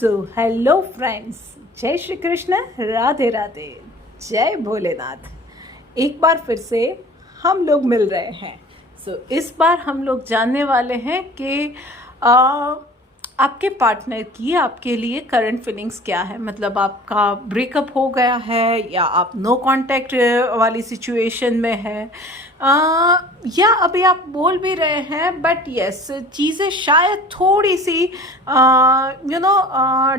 So hello friends, जय श्री कृष्ण, राधे राधे, जय भोलेनाथ। एक बार फिर से हम लोग मिल रहे हैं। इस बार हम लोग जानने वाले हैं कि आपके पार्टनर की आपके लिए करंट फीलिंग्स क्या है। मतलब आपका ब्रेकअप हो गया है या आप नो कांटेक्ट वाली सिचुएशन में है, या अभी आप बोल भी रहे हैं बट यस चीज़ें शायद थोड़ी सी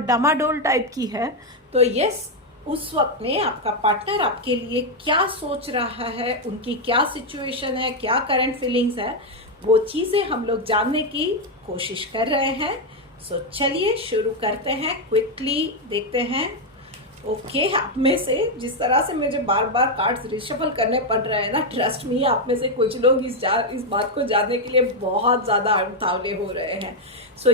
डमाडोल टाइप की है। तो यस, उस वक्त में आपका पार्टनर आपके लिए क्या सोच रहा है, उनकी क्या सिचुएशन है, क्या करंट फीलिंग्स है, वो चीज़ें हम लोग जानने की कोशिश कर रहे हैं। चलिए शुरू करते हैं, क्विकली देखते हैं। ओके, आप में से जिस तरह से मुझे बार बार कार्ड्स रिशफल करने पड़ रहे हैं ना, ट्रस्ट मी, आप में से कुछ लोग इस बात को जानने के लिए बहुत ज़्यादा उतावले हो रहे हैं।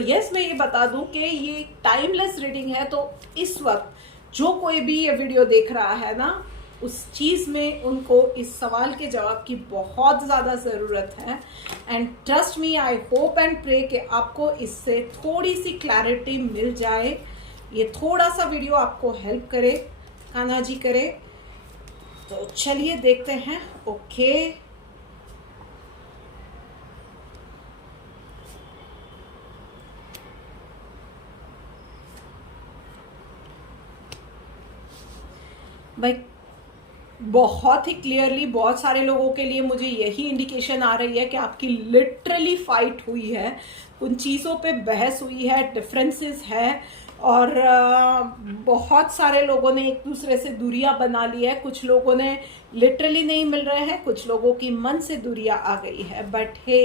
यस, मैं ये बता दूं कि ये टाइमलेस रीडिंग है। तो इस वक्त जो कोई भी ये वीडियो देख रहा है ना, उस चीज़ में उनको इस सवाल के जवाब की बहुत ज़्यादा ज़रूरत है। And trust me, I hope and pray कि आपको इससे थोड़ी सी क्लैरिटी मिल जाए। ये थोड़ा सा वीडियो आपको हेल्प करे, कान्हा जी करे। तो चलिए देखते हैं। ओके, भाई बहुत ही क्लियरली बहुत सारे लोगों के लिए मुझे यही इंडिकेशन आ रही है कि आपकी लिटरली फाइट हुई है, उन चीज़ों पे बहस हुई है, डिफरेंसेस है, और बहुत सारे लोगों ने एक दूसरे से दूरियां बना ली है। कुछ लोगों ने लिटरली नहीं मिल रहे हैं, कुछ लोगों की मन से दूरियां आ गई है। बट हे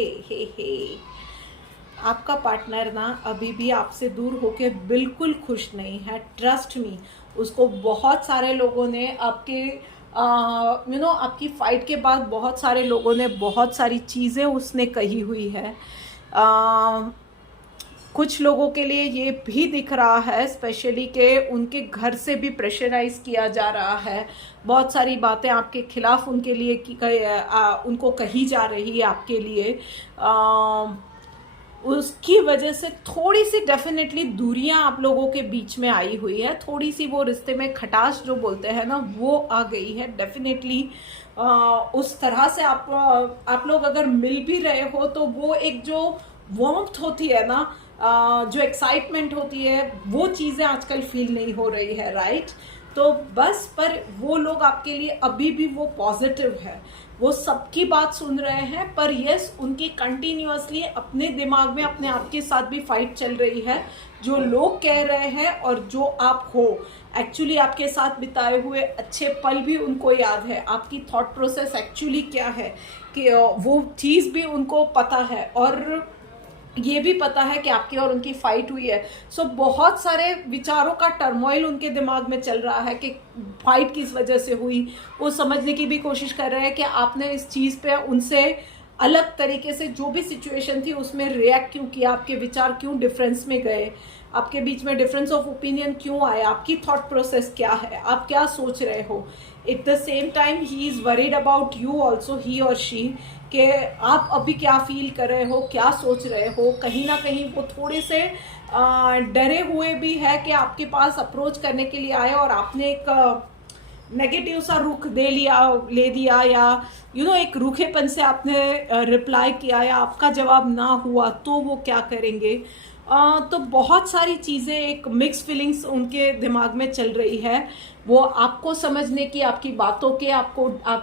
आपका पार्टनर ना अभी भी आपसे दूर होके बिल्कुल खुश नहीं है। ट्रस्ट मी, उसको बहुत सारे लोगों ने आपके आपकी फाइट के बाद बहुत सारे लोगों ने बहुत सारी चीज़ें उसने कही हुई है। कुछ लोगों के लिए ये भी दिख रहा है स्पेशली कि उनके घर से भी प्रेशराइज किया जा रहा है। बहुत सारी बातें आपके खिलाफ उनके लिए उनको कही जा रही है आपके लिए। उसकी वजह से थोड़ी सी डेफिनेटली दूरियां आप लोगों के बीच में आई हुई है। थोड़ी सी वो रिश्ते में खटास जो बोलते हैं ना, वो आ गई है डेफिनेटली। उस तरह से आप लोग अगर मिल भी रहे हो तो वो एक जो वार्मथ होती है ना, जो एक्साइटमेंट होती है, वो चीज़ें आजकल फील नहीं हो रही है, राइट। तो बस पर वो लोग आपके लिए अभी भी वो पॉजिटिव है, वो सबकी बात सुन रहे हैं। पर यस, उनकी कंटिन्यूअसली अपने दिमाग में अपने आप के साथ भी फाइट चल रही है। जो लोग कह रहे हैं और जो आप हो, एक्चुअली आपके साथ बिताए हुए अच्छे पल भी उनको याद है। आपकी थॉट प्रोसेस एक्चुअली क्या है कि वो चीज़ भी उनको पता है, और ये भी पता है कि आपकी और उनकी फाइट हुई है। बहुत सारे विचारों का टर्मोइल उनके दिमाग में चल रहा है कि फाइट किस वजह से हुई। वो समझने की भी कोशिश कर रहे हैं कि आपने इस चीज़ पे उनसे अलग तरीके से जो भी सिचुएशन थी उसमें रिएक्ट क्यों किया, आपके विचार क्यों डिफरेंस में गए, आपके बीच में डिफरेंस ऑफ ओपिनियन क्यों आया, आपकी थॉट प्रोसेस क्या है, आप क्या सोच रहे हो। At the same time he is worried about you also, he और शी, कि आप अभी क्या फील कर रहे हो, क्या सोच रहे हो। कहीं ना कहीं वो थोड़े से डरे हुए भी है कि आपके पास अप्रोच करने के लिए आए और आपने एक नेगेटिव सा रुख ले दिया, या एक रूखेपन से आपने रिप्लाई किया, या आपका जवाब ना हुआ तो वो क्या करेंगे। तो बहुत सारी चीज़ें, एक मिक्स फीलिंग्स उनके दिमाग में चल रही है। वो आपको समझने की, आपकी बातों के आप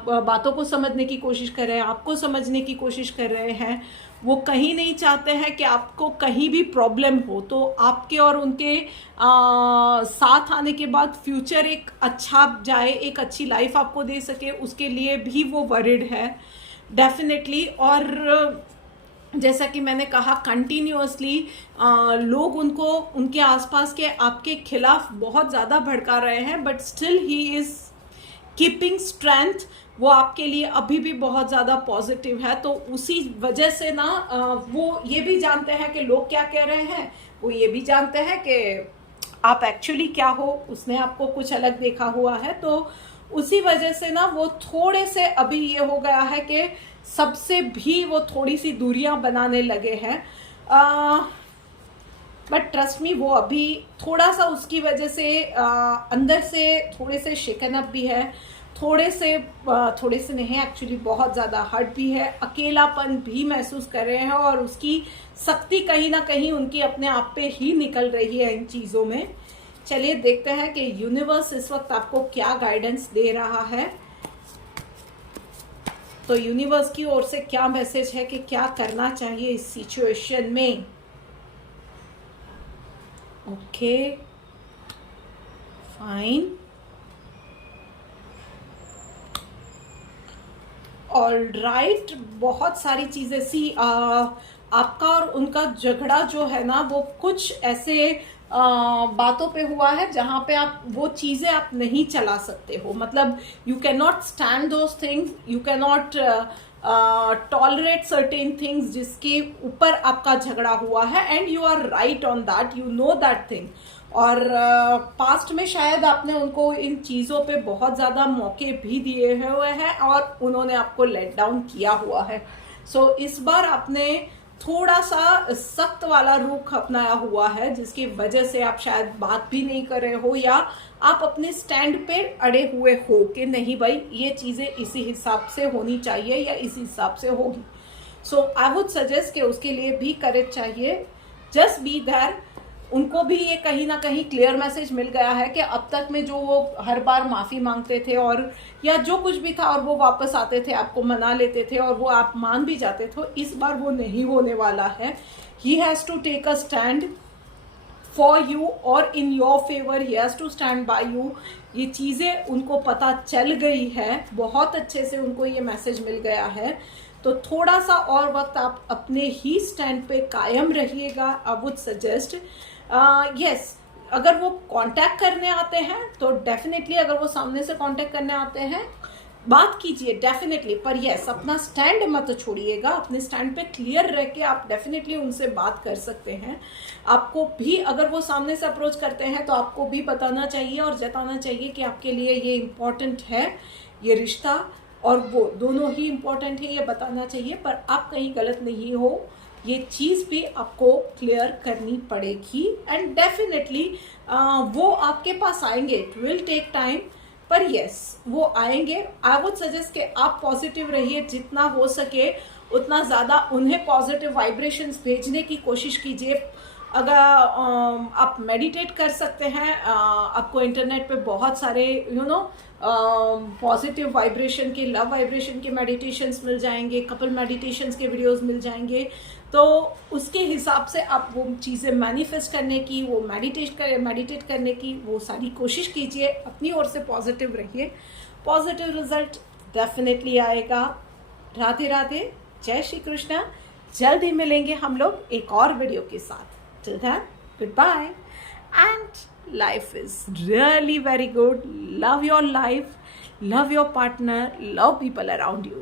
बातों को समझने की कोशिश कर रहे हैं, आपको समझने की कोशिश कर रहे हैं। वो कहीं नहीं चाहते हैं कि आपको कहीं भी प्रॉब्लम हो। तो आपके और उनके साथ आने के बाद फ्यूचर एक अच्छा जाए, एक अच्छी लाइफ आपको दे सके, उसके लिए भी वो वरिड है डेफिनेटली। और जैसा कि मैंने कहा, कंटिन्यूअसली लोग उनको उनके आसपास के आपके खिलाफ बहुत ज़्यादा भड़का रहे हैं, but still he is keeping strength. वो आपके लिए अभी भी बहुत ज़्यादा पॉजिटिव है। तो उसी वजह से ना वो ये भी जानते हैं कि लोग क्या कह रहे हैं, वो ये भी जानते हैं कि आप एक्चुअली क्या हो। उसने आपको कुछ अलग देखा हुआ है, तो उसी वजह से ना वो थोड़े से अभी ये हो गया है कि सबसे भी वो थोड़ी सी दूरियां बनाने लगे हैं। बट ट्रस्ट मी वो अभी थोड़ा सा उसकी वजह से अंदर से थोड़े से शेकन अप भी है, थोड़े से नहीं एक्चुअली बहुत ज़्यादा हर्ट भी है, अकेलापन भी महसूस कर रहे हैं और उसकी शक्ति कहीं ना कहीं उनकी अपने आप पे ही निकल रही है इन चीज़ों में। चलिए देखते हैं कि यूनिवर्स इस वक्त आपको क्या गाइडेंस दे रहा है। तो यूनिवर्स की ओर से क्या मैसेज है कि क्या करना चाहिए इस सिचुएशन में। ओके फाइन, ऑलराइट, बहुत सारी चीजें सी आपका और उनका झगड़ा जो है ना वो कुछ ऐसे बातों पे हुआ है जहां पे आप वो चीजें आप नहीं चला सकते हो, मतलब you can not stand those things, you can not tolerate certain things जिसके ऊपर आपका झगड़ा हुआ है, and you are right on that, you know that thing. और पास्ट में शायद आपने उनको इन चीज़ों पे बहुत ज़्यादा मौके भी दिए हुए हैं और उन्होंने आपको लेट डाउन किया हुआ है। सो इस बार आपने थोड़ा सा सख्त वाला रुख अपनाया हुआ है जिसकी वजह से आप शायद बात भी नहीं कर रहे हो या आप अपने स्टैंड पे अड़े हुए हो कि नहीं भाई ये चीज़ें इसी हिसाब से होनी चाहिए या इसी हिसाब से होगी। सो आई वुड सजेस्ट कि उसके लिए भी करेक्ट चाहिए, जस्ट बी देयर। उनको भी ये कहीं ना कहीं क्लियर मैसेज मिल गया है कि अब तक में जो वो हर बार माफ़ी मांगते थे और या जो कुछ भी था और वो वापस आते थे आपको मना लेते थे और वो आप मान भी जाते थे, इस बार वो नहीं होने वाला है। He has to take a stand for you और in your favour, he has to stand by you. ये चीज़ें उनको पता चल गई है, बहुत अच्छे से उनको ये मैसेज मिल गया है। तो थोड़ा सा और वक्त आप अपने ही स्टैंड पे कायम रहिएगा। आई वुड सजेस्ट यस, अगर वो कांटेक्ट करने आते हैं तो डेफिनेटली, अगर वो सामने से कांटेक्ट करने आते हैं बात कीजिए डेफिनेटली, पर यस अपना स्टैंड मत छोड़िएगा, अपने स्टैंड पे क्लियर रह के आप डेफिनेटली उनसे बात कर सकते हैं। आपको भी अगर वो सामने से अप्रोच करते हैं तो आपको भी बताना चाहिए और जताना चाहिए कि आपके लिए ये इम्पोर्टेंट है, ये रिश्ता और वो दोनों ही इम्पोर्टेंट है, ये बताना चाहिए। पर आप कहीं गलत नहीं हो, ये चीज़ भी आपको क्लियर करनी पड़ेगी एंड डेफिनेटली वो आपके पास आएंगे। इट विल टेक टाइम, पर यस वो आएंगे। आई वुड सजेस्ट कि आप पॉजिटिव रहिए, जितना हो सके उतना ज़्यादा उन्हें पॉजिटिव वाइब्रेशंस भेजने की कोशिश कीजिए। अगर आप मेडिटेट कर सकते हैं, आपको इंटरनेट पे बहुत सारे पॉजिटिव वाइब्रेशन के, लव वाइब्रेशन के मेडिटेशंस मिल जाएंगे, कपल मेडिटेशंस के वीडियोस मिल जाएंगे। तो उसके हिसाब से आप वो चीज़ें मैनिफेस्ट करने की, वो मेडिटेट करने की वो सारी कोशिश कीजिए। अपनी ओर से पॉजिटिव रहिए, पॉजिटिव रिजल्ट डेफिनेटली आएगा। राधे राधे, जय श्री कृष्णा। जल्द ही मिलेंगे हम लोग एक और वीडियो के साथ। Till then, goodbye. And life is really very good. Love your life, love your partner, love people around you.